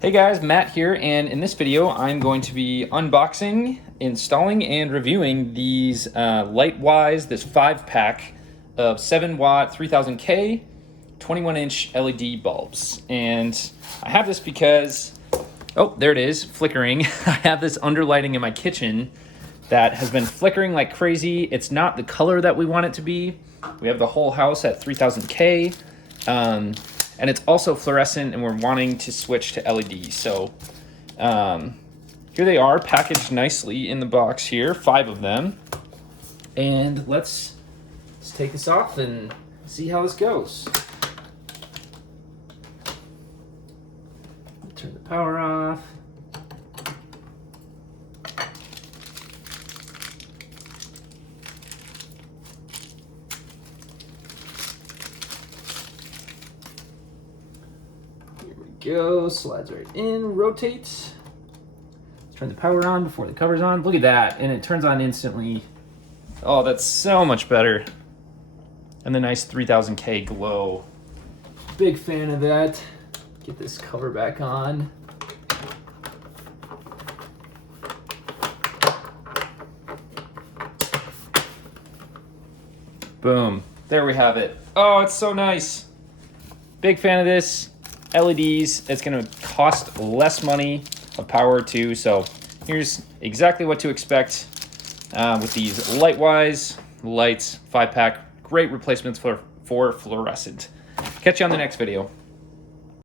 Hey guys, Matt here, and in this video I'm going to be unboxing, installing, and reviewing these LightWise, this 5-pack of 7-watt 3000K 21-inch LED bulbs. And I have this because, oh, there it is, flickering. I have this underlighting in my kitchen that has been flickering like crazy. It's not the color that we want it to be. We have the whole house at 3000K. And it's also fluorescent, and we're wanting to switch to LED. So here they are, packaged nicely in the box here, 5 of them. And let's take this off and see how this goes. Turn the power off. Go, slides right in, rotates. Let's turn the power on before the cover's on. Look at that, and it turns on instantly. Oh, that's so much better. And the nice 3000K glow. Big fan of that. Get this cover back on. Boom, there we have it. Oh, it's so nice. Big fan of this. LEDs, it's gonna cost less money of power too, so here's exactly what to expect with these LightWise lights 5-pack. Great replacements for fluorescent. Catch you on the next video.